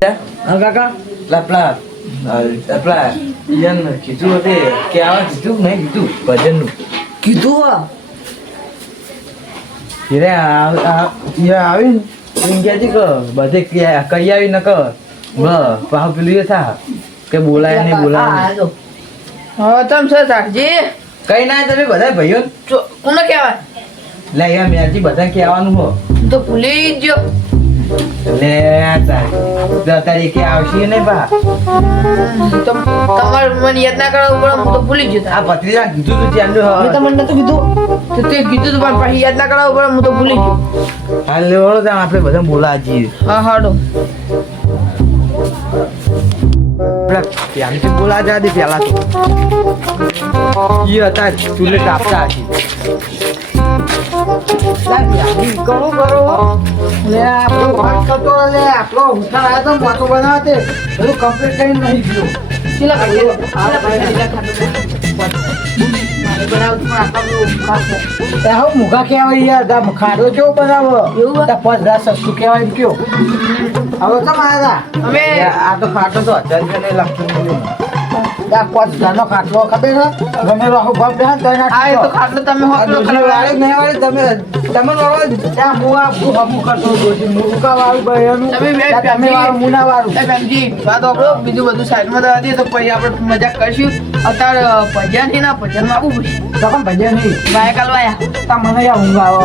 હા કાકા લાપલા લાપલા યન કીધું હતે કે આવા કીધું નહીં કીધું ભજનનું કીધું હીરે આવી ને એમ કહેતી કે બધે કહી આવી ન કર પાછું પેલું એ થા કે બોલાય નહીં બોલાય હા તમ છે સાજી કઈ ના તમે બધા ભાઈઓ કોને કહેવાય લે યાર મેરજી બધા કહેવાનું હો તો ભૂલી જ ગયો લે તારી કે આવશે નહીં બા તમારે મને યાદ ના કરાવવું પડે હું તો ભૂલી ગયો આ ભત્રીજા કીધું તું ચાલ્યું મેં તમને નતું કીધું તો તે કીધું તું પણ પછી યાદ ના કરાવવું પડે હું તો ભૂલી ગયો હાલ લેવડો ત્યાં આપણે બધા બોલા જઈએ હા હાડો ત્યાંથી બોલા જા દે પેલા તો એ હતા ચૂલે કાપતા હતી ઘણું કરો લે આપણો વાત કરતો લે આપણો ઉઠા આવ્યો તો મોટો બનાવતે બધું કમ્પ્લીટ કરીને નહીં ગયો કેટલા પૈસા હું મુખા કહેવાય યાર ખાડો કેવો બનાવો એવું? પાંચ હજાર સસ્તું કહેવાય એમ કયો હવે તો મારા અમે આ તો ખાટો તો 1000 રૂપિયા લાગતું મળ્યું 5000 નો ખાટલો ખબર છે ગમે રહો બાપ બેન તો આ એ તો ખાટલો તમે હોટલો વાળે નહીં વાળે તમે તમે ત્યાં હું આ હમું કરતો જોજી મુકા વાળું બહેનું તમે બે તમે વાળું મુના વાળું ફેમજી વાત આપણો બીજું બધું સાઈડમાં દવા દઈએ તો પછી આપણે મજાક કરશું અત્યારે ભજન થી ના ભજનમાં આપવું પડશે તો પણ ભજે નહીં વાયા કાલવાયા તા મને યા ઊંઘ આવો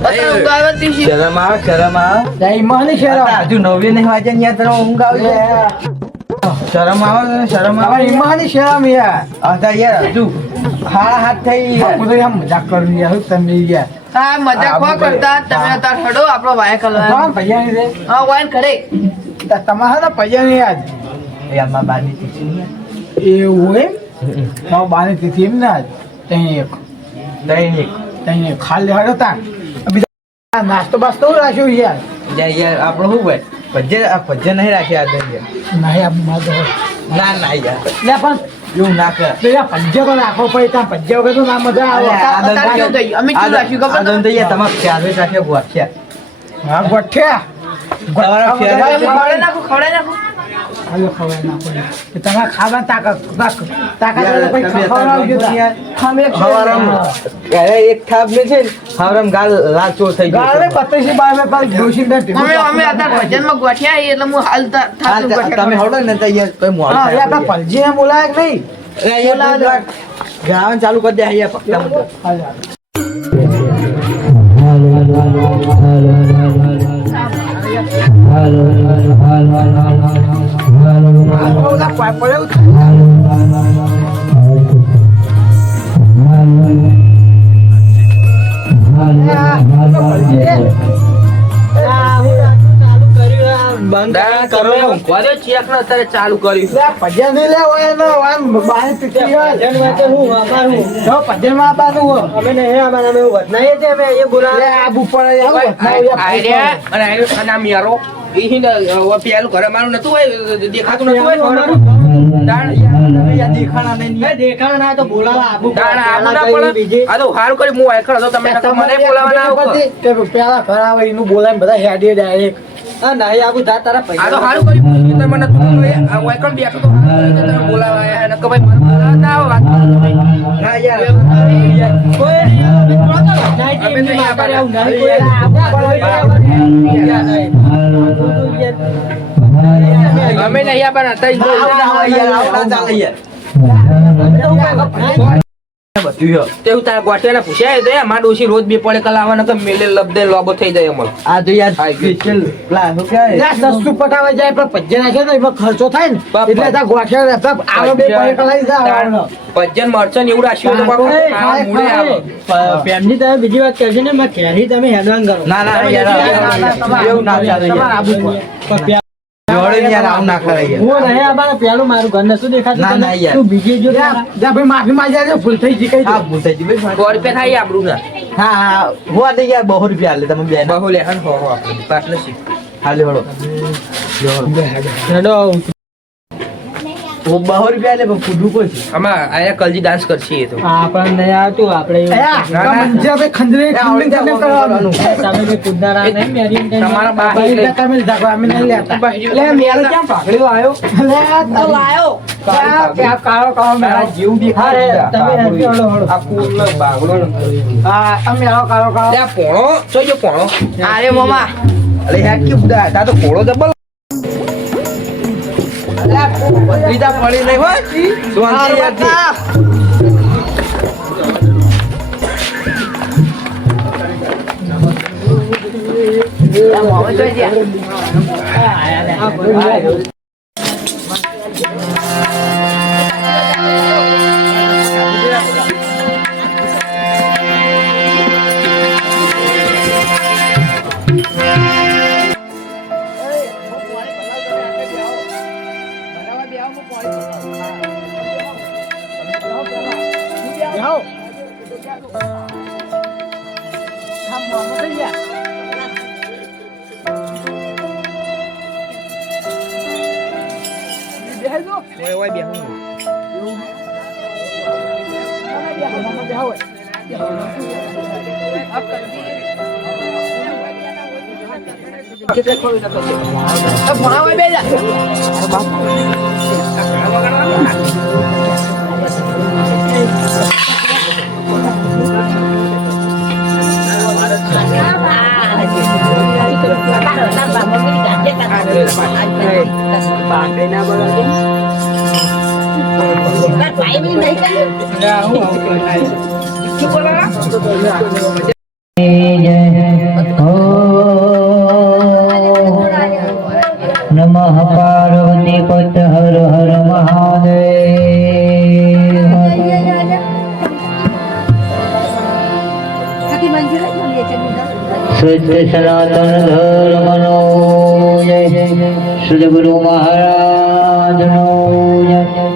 અત્યારે ઊંઘ આવે જ છે. શરમ આવે જય મહની શેરા હજુ 9 નહીં વાગે ત્યાં તને ઊંઘ આવી જાય શરમ આવે હવે ઈમાની શેરા મિયા હતા યાર હજુ હાડા હાથ થઈ હું તો યાર મજાક કરું યાર તમે યાર હા મજાક હો કરતા તમે અત્યારે હડો આપણો વાયા કાલવાયા કોણ ભૈયા રે હા વાયન ખડે તમારા ભૈયા ને યાદ યાર માં બાની તિથિ એવું એમ મારા બાની તિથિ એમ ના ત્યાં દૈનિક ખાલી હડો તા બીજા નાસ્તો બાસ્તો રાખ્યો યાર યાર આપણો શું ભાઈ ભજ્ય નહીં રાખ્યા આ દઈ નહીં આપ માધો ના ના યાર લે પણ એવું ના કર તો યાર પંજો તો રાખવો પડે ત્યાં પંજો વગર તો ના મજા આવે અત્યારે કેવું થયું? અમે શું રાખ્યું ખબર આ દઈ તમારે ખ્યાલ રાખ્યો ગોઠ્યા હા ગોઠ્યા તમારા ખ્યાલ ખવડાવી નાખો ખવડાવી નાખો હાલો ખવાય ના પડે કે તમારે ખાવા તાકાત એક થાપ ને છે હવરમ ગાલ લાચો થઈ ગાળે ગયો પત્રીસી બાર પર દોશી ને અમે અત્યારે ભજનમાં ગોઠ્યા એટલે હું હાલ થાતું તમે હવડો ને તો યાર કોઈ મોડ હા યાર પલજી ને બોલાય કે નહીં ગાવાનું ચાલુ કરી દે અહીંયા પક્કા મત ચાલુ કર્યું પજ્યા નહીં લે હોય એનો આમ બાય પીટી હોય પજ્યા માં આપવાનું અમે નહીં આવવાના અમે વધનાઈએ છે અમે એ બોલા આબુ પડે પેલું ઘરે મારું નતું હોય દેખાતું નતું હોય દેખાણા ના તો બોલાવા આબુ આ તો સારું કરી હું એકલો હતો તમે મને બોલાવાના પેલા ઘર આવે એનું બોલાય બધા હેડીએ ડાયરેક્ટ હા નહીં આબુ તા તારા આ પૈસા તો સારું કર્યું તમે નતું આ એકલ બેઠો તો તમે બોલાવા અને કે ભાઈ મને બોલાવતા આવો વાત ના યાર અમે તો અહીંયા પર આવું અમે નહીં આ પણ તેવું તારા ગોઠિયાને પૂછ્યા તો મારા ડોશી રોજ બે પડે કલાવાના કે મેલે લબદે લોબો થઈ જાય અમલ આ તો યાર સ્પેશિયલ પ્લાન શું કહેવાય સસ્તું પટાવા જાય પણ પજ્જે નાખે તો એમાં ખર્ચો થાય ને એટલે ત્યાં ગોઠિયા આવે બે પૈસા કલાઈ જાય ભજન મરચન એવું રાખ્યું તો મૂળે આવે ફેમિલી તમે બીજી વાત કરશે ને મેં કેરી તમે હેરાન કરો ના ના યાર એવું ના ચાલે યાર જોડે યાર આમ ના કરે યાર હું નહીં આબાને પેલું મારું ઘર નતું દેખાતું ના, ના, યાર. તું બીજી જો જા ભાઈ માફી માંગી ભૂલ થઈ ગઈ કઈ હા ભૂલ થઈ ગઈ ભાઈ 100 રૂપિયા થાય આપણું ના હા હા હું આ દઈ યાર 200 રૂપિયા આલે તમે બે બહુ લે હન હો આપણે પાર્ટનરશિપ હાલે હળો હેડો ₹100 લે પણ ફૂડું કોઈ છે આમાં આયા કલજી ડાન્સ કરશે એ તો આપણને નહીં આવતું આપણે ખંજરે ખંજરે કરવાનું તમે જે કુદારા નહીં મેરી તમારા બા તમે જાગો અમે નહીં લેતા લે મેરો ક્યાં પાકડ્યો આવ્યો લે તો લાયો ક્યાં કાળો કાળો મેરા જીવ બી ખારે તમે હળો હળો આ કુલ બાગડો હા અમે આવો કાળો કાળો લે પોણો જોજો પોણો અરે મામા અરે યાર કે બુડા તા તો કોળો ડબલ લીધા પડી નહીં હોય શાંતિ યાર મામા જોઈ ગયા ઓય ઓય બે હું ભણા હોય બે જા नमः पार्वती पत हर हर महादेव शुद्ध सनातन धर्मनो जय शुद्ध गुरु महाराज नो जय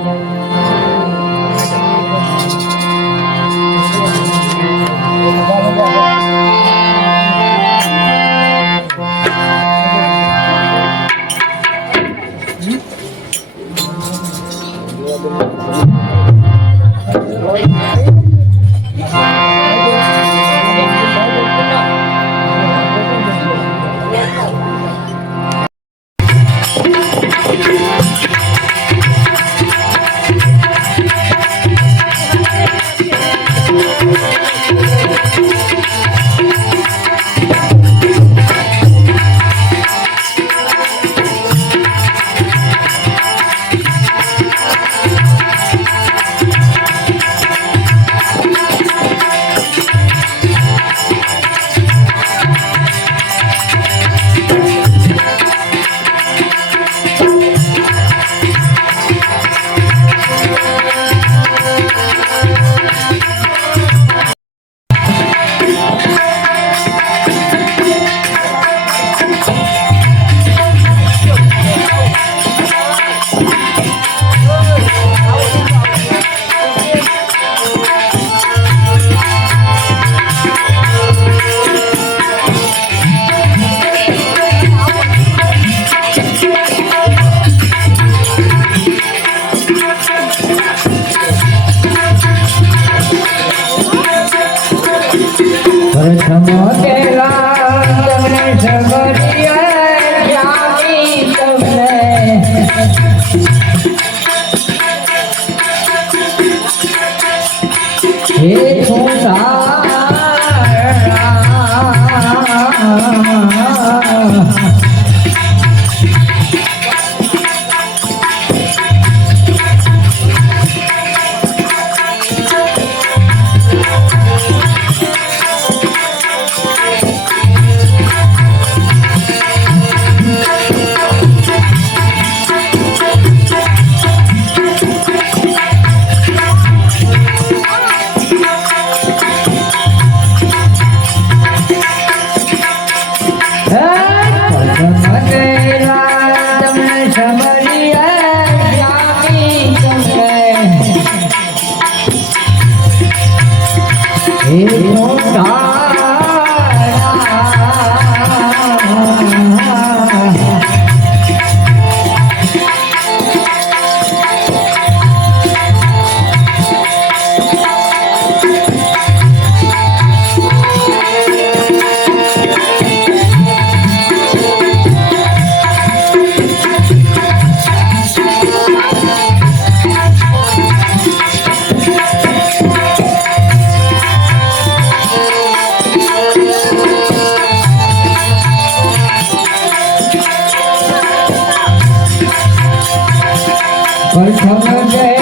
પ્રથમ જય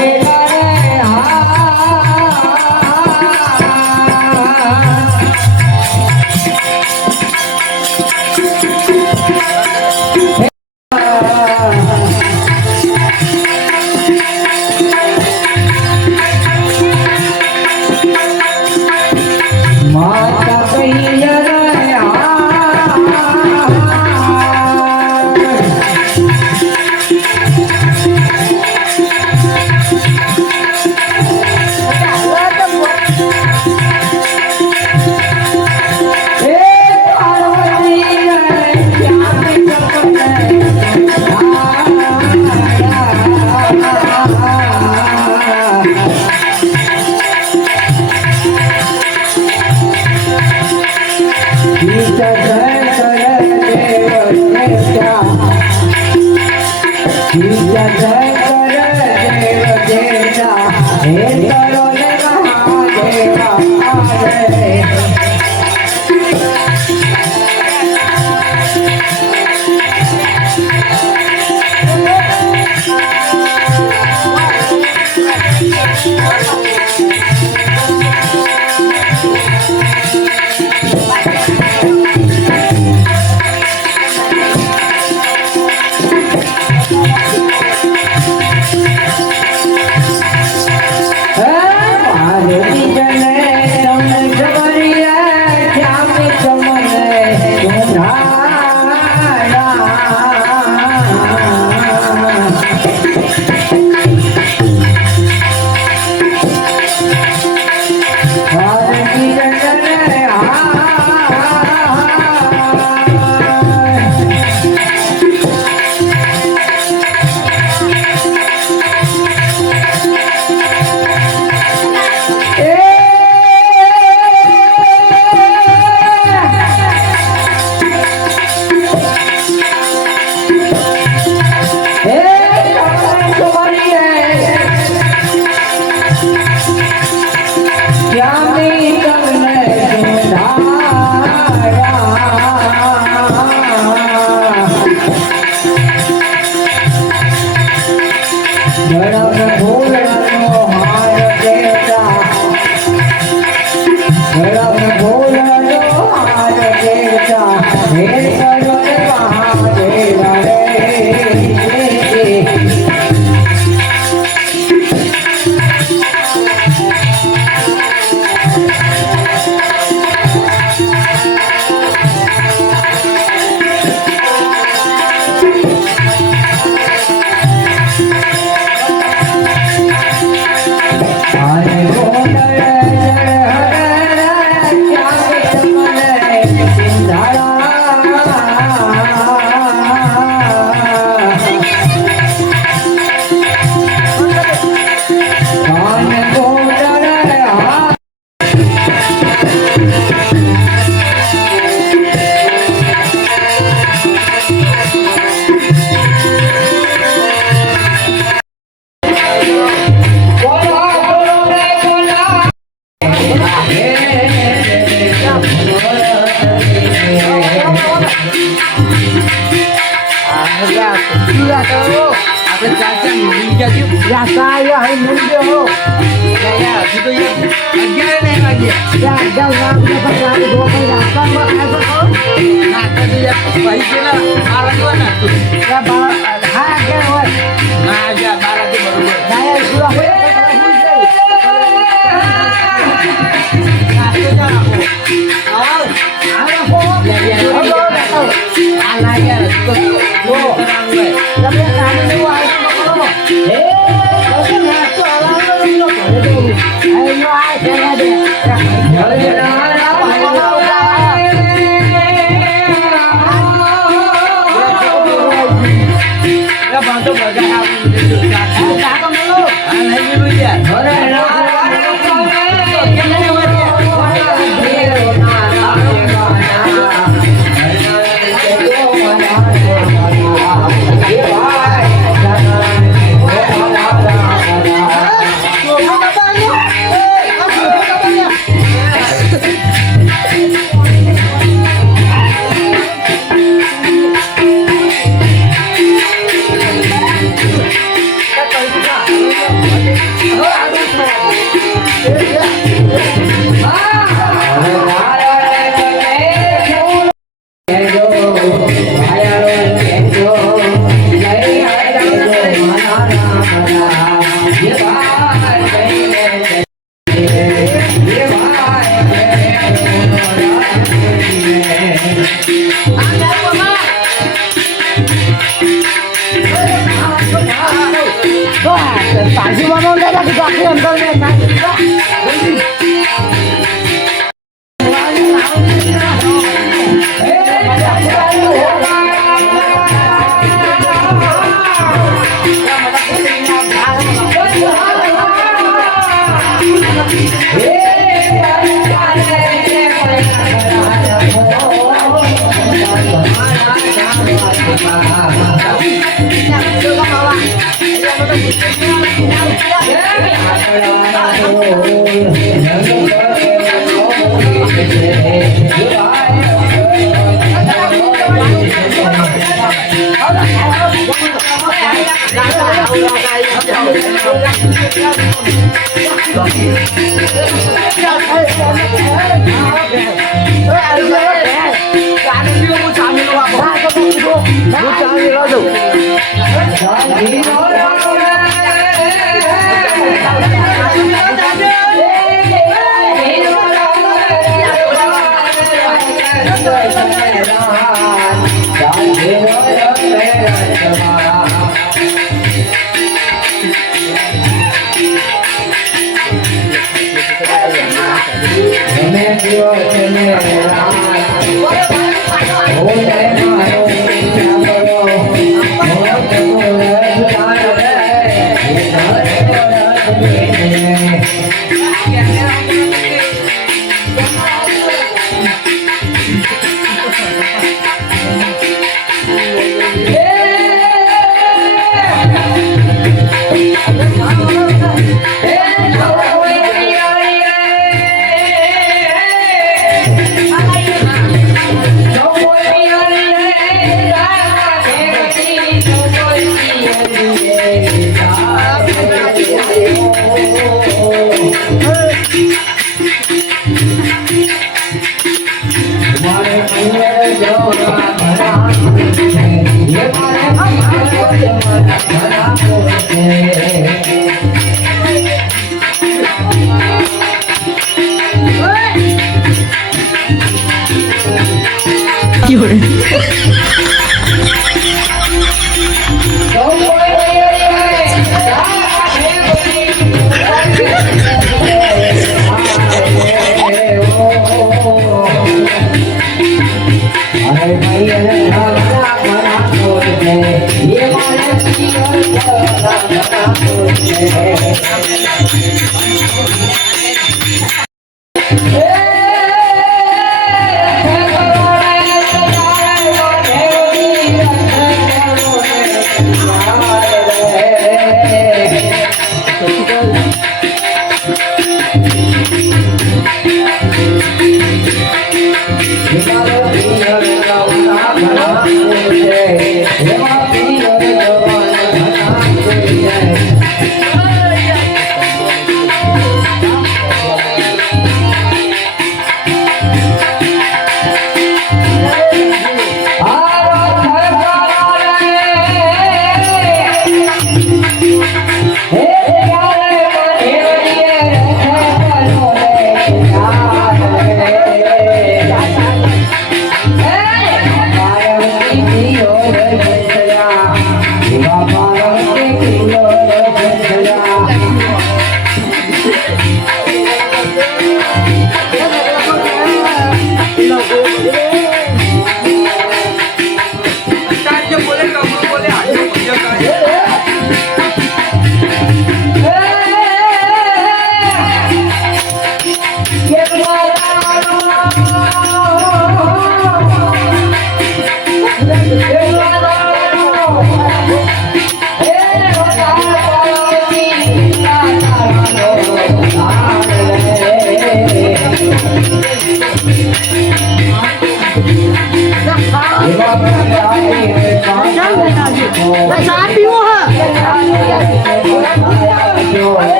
માતા તાજી માનો દાદા કે આખી અંદર ને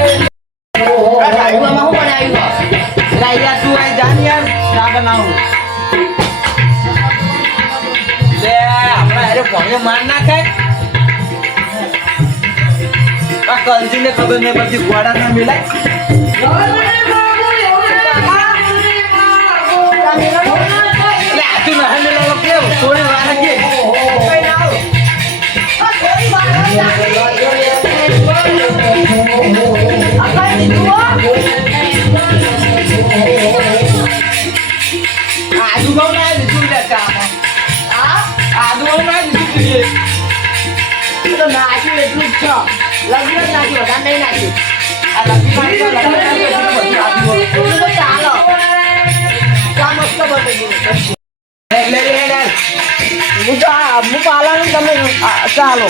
આ ગાડીમાં શું બનાવ્યું લાઈયા તું આઈ જાન યાર ચા બનાવું લે આપણા અરે કોને માર નાખાય આ કલજીને ખબર નહીં પડતી ગોડા ના મિલાય લે આ તું ના મિલાવો કેવું થોડી વાર કે કઈ ના આવો આજુ બહુ ના લીધું લે ચામાં આજુ બહુ ના લીધું તો નાખ્યું એટલું જ છે લગ્ન જ નાખ્યું વધારે નહીં નાખ્યું આ લગી મારી તો લગી નાખ્યું એટલું તો ચાલો ચા મસ્ત બની ગયું એટલે રે હું પાલાનું તમે ચાલો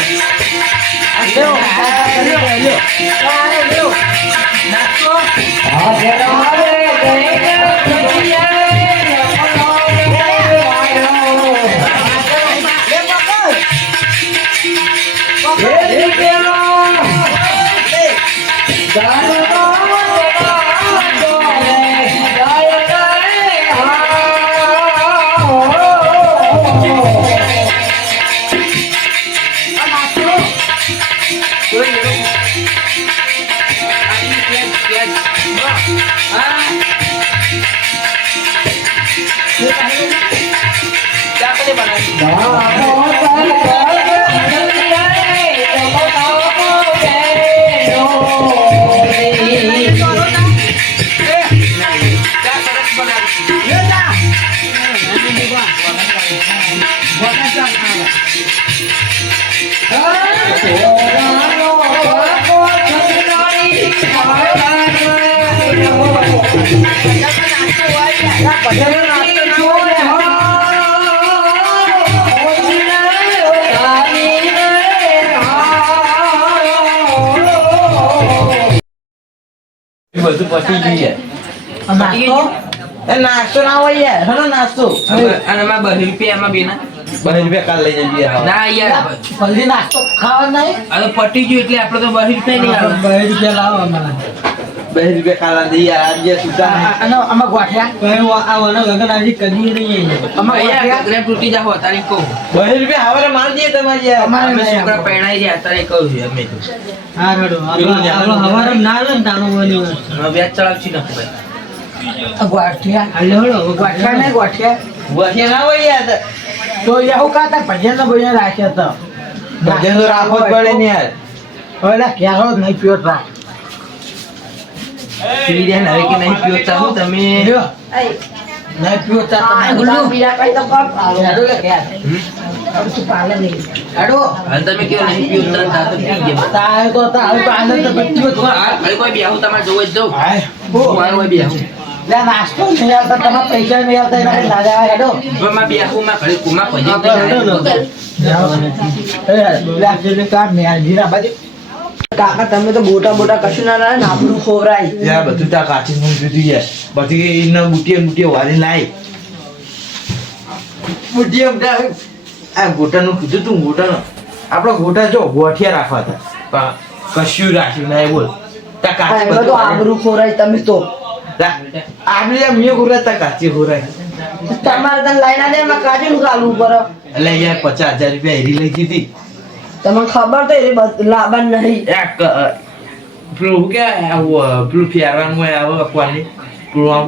બધું પતી ગયું એ નાસ્તો ના હોય યાર હનો નાસ્તો અને માં 2 રૂપિયા એમાં બેના 2 રૂપિયા કાલ લઈ જઈએ ના યાર જલ્દી નાસ્તો ખાવા નહીં આ તો પટી ગયું એટલે આપણે તો 2 રૂપિયા નહીં આવે 2 રૂપિયા લાવો અમારા 2 રૂપિયા કાલા દઈ યાર આજે સુતા અને આમાં ગોઠિયા આવવાના લગન આજે કદી નહીં આમાં યાર ગગરે તૂટી જાવ તારી કહું 2 રૂપિયા હવારે માર દઈએ તમારે યાર અમે છોકરા પરણાઈ રહ્યા તારે કહું છું અમે તો હા રડો આપણો હવારે ના લે ને તાનો બની વ્યાજ ચડાવછી ન ભાઈ ગોઠિયા હાલે હળો ગોઠિયા ને ગોઠિયા વહી ના હોય યાર તો એવું કાતા ભજન ભજન રાખ્યા તો ભજન તો રાખવો જ પડે ને યાર હવે ક્યારો જ નહીં પીવો તો પી રહ્યા હવે કે નહીં પીઓ ચાહું તમે નહીં પીવો તો બીજા કઈ તો કપ આવો હેડો લે ક્યાં તું પાલે નહીં હેડો અને તમે કેવો નહીં પીઓ તા તો પી ગયા તારે તો આનંદ તો પીવો તો હવે કોઈ બેહું તમારે જોવો જ જાઉં હાય હું મારો કોઈ બેહું લે નાસ્તો નહીં આવતા તમારા પૈસા નહીં આવતા એના ના દેવા હેડો માં બેહું માં ઘરે કુમા આપણે હેડો કામ ને જીરા બાજુ કાકા તમે તો બોટા કશું ના લાવે ને આપણું ખોવરાય યાર બધું તા કાચી નું પીધું યાર બધી એના બુટીએ વારી લાઈ બુટીએ આ ગોટાનું કીધું તું ગોટાનું આપણો ગોટા જો ગોઠિયા રાખવા હતા પણ કશું રાખ્યું ના એ બોલ તા કાચી એમાં તો બધું આબરૂ ખોરાય તમે તો આપણે મેં ગોરા તા કાચી ગોરાય તમારે તને લાઈન દે એમાં કાજુ ચાલવું પડે એટલે યાર 50,000 રૂપિયા હેરી લઈ દીધી તમને ખબર તો એ લાવવા નહીં એક પેલું કે પેલું ફેરવાનું હોય આવો અકવાની પેલું આમ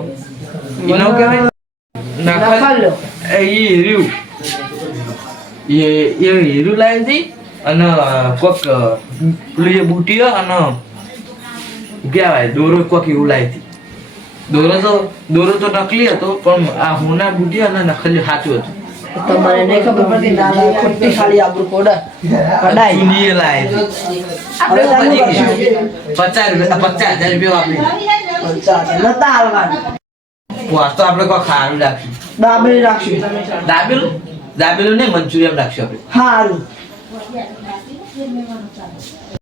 એનો કહેવાય નખા લો. એ રહ્યું એ હીરું લાવી હતી અને કોક પેલું એ બુટીઓ અને કહેવાય દોરો કોક એવું લાવી હતી. દોરો તો નકલી હતો પણ આ હોના બુટી અને નકલી સાચું હતું. તમારે નહીં ખબર પડતી ના લાવે, ખોટી ખાલી આબરૂ કોડા કડાય. ચૂનીએ લાવી હતી. આપણે રૂપિયા 50,000 વાપરી. 50 નતા હાલવાના. વાસ તો આપણે કોઈ ખારું રાખશું. દાબેલી રાખશું. દાબેલું ને મંચુરિયન રાખશું આપણે. હારું.